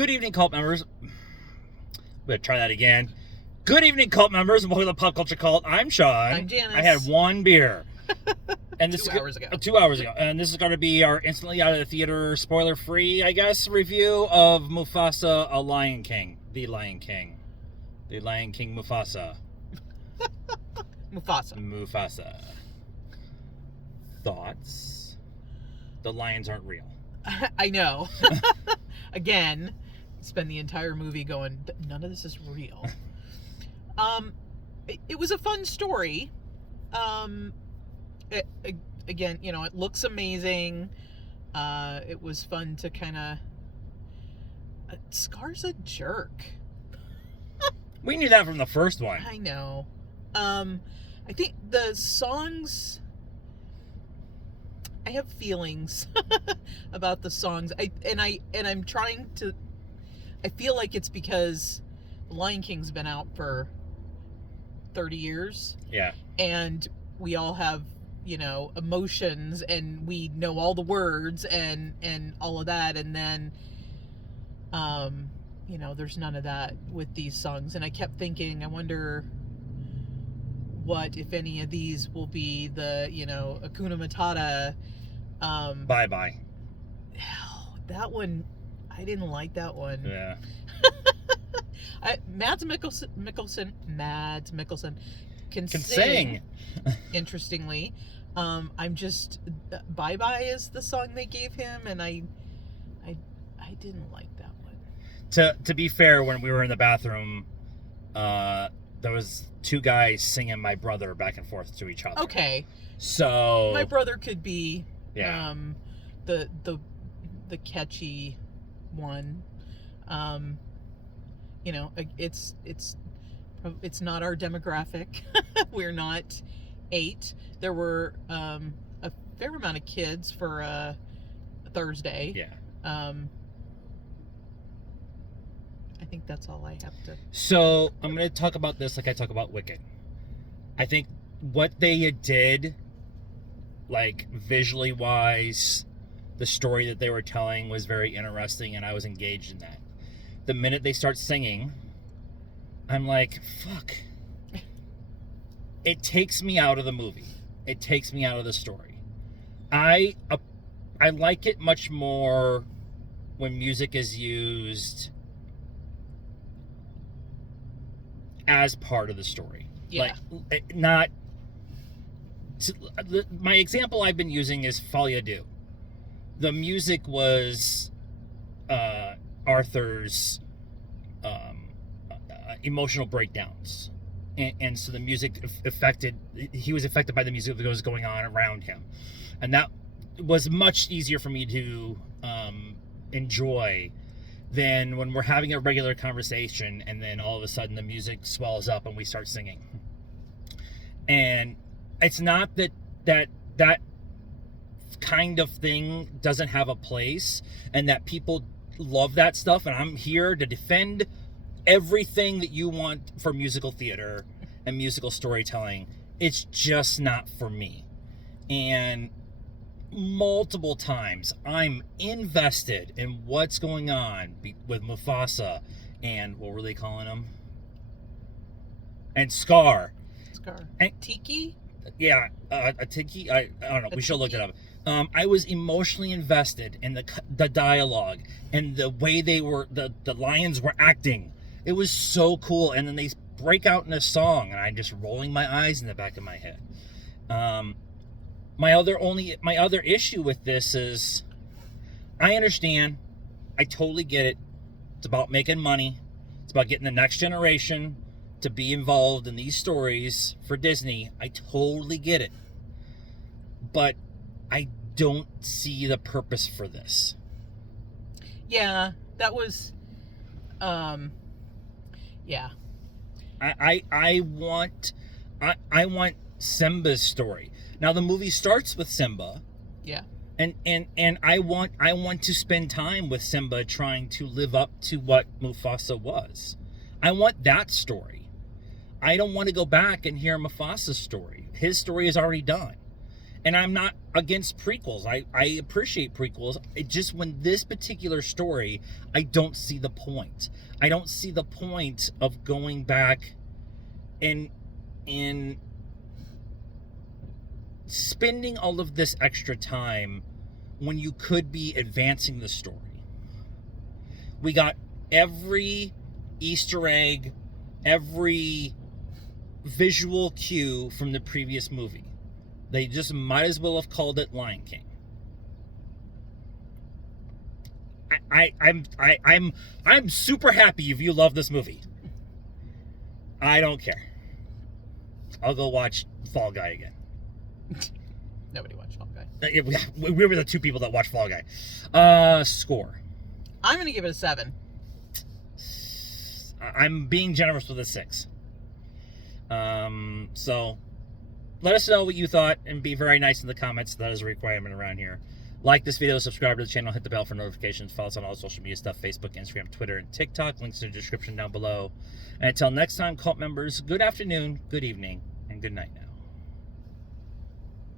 Good evening, cult members. I'm going to try that again. Good evening, cult members. Welcome to the Pop Culture Cult. I'm Sean. I'm Janice. I had one beer. And this 2 hours ago. 2 hours ago. And this is going to be our instantly out of the theater, spoiler-free, I guess, review of Mufasa, a Lion King. The Lion King. The Lion King Mufasa. Mufasa. Thoughts? The lions aren't real. I know. Again, spend the entire movie going, none of this is real. It was a fun story. Again, you know, it looks amazing. It was fun to kind of... Scar's a jerk. We knew that from the first one. I know. I think the songs... I have feelings about the songs. I'm trying to... I feel like it's because Lion King's been out for 30 years. Yeah. And we all have, you know, emotions, and we know all the words and all of that. And then, you know, there's none of that with these songs. And I kept thinking, I wonder what, if any of these will be the, you know, Hakuna Matata. Bye-bye. That one, I didn't like that one. Yeah. Mads Mikkelsen can sing. Interestingly, I'm just Bye Bye is the song they gave him, and I didn't like that one. To be fair, when we were in the bathroom, there was two guys singing My Brother back and forth to each other. Okay. So My Brother could be the catchy one. You know, it's not our demographic. We're not 8. There were a fair amount of kids for Thursday. Yeah. I think that's all I have to. So I'm going to talk about this like I talk about Wicked. I think what they did, like visually wise, the story that they were telling was very interesting, and I was engaged in that. The minute they start singing, I'm like, fuck. It takes me out of the movie. It takes me out of the story. I like it much more when music is used as part of the story. Yeah. Like, not... My example I've been using is Folia Do. The music was Arthur's emotional breakdowns, and so the music he was affected by the music that was going on around him, and that was much easier for me to enjoy than when we're having a regular conversation and then all of a sudden the music swells up and we start singing. And it's not that kind of thing doesn't have a place, and that people love that stuff, and I'm here to defend everything that you want for musical theater and musical storytelling. It's just not for me. And multiple times I'm invested in what's going on with Mufasa and what were they calling him? And Scar. And Tiki? Yeah, a tiki. I don't know. We should look it up. I was emotionally invested in the dialogue and the way they were, the lions were acting. It was so cool. And then they break out in a song, and I'm just rolling my eyes in the back of my head. My other issue with this is, I understand. I totally get it. It's about making money. It's about getting the next generation to be involved in these stories for Disney. I totally get it. But I don't see the purpose for this. Yeah, that was yeah. I want Simba's story. Now the movie starts with Simba. Yeah. And I want to spend time with Simba trying to live up to what Mufasa was. I want that story. I don't want to go back and hear Mufasa's story. His story is already done. And I'm not against prequels. I appreciate prequels. It just, when this particular story, I don't see the point. I don't see the point of going back and spending all of this extra time when you could be advancing the story. We got every Easter egg, every visual cue from the previous movie. They just might as well have called it Lion King. I'm super happy if you love this movie. I don't care. I'll go watch Fall Guy again. Nobody watched Fall Guy. We were the two people that watched Fall Guy. Score. I'm going to give it a 7. I'm being generous with a 6. So let us know what you thought and be very nice in the comments. That is a requirement around here. Like this video, subscribe to the channel, hit the bell for notifications, follow us on all social media stuff, Facebook, Instagram, Twitter, and TikTok. Links in the description down below. And until next time, cult members, good afternoon, good evening, and good night now.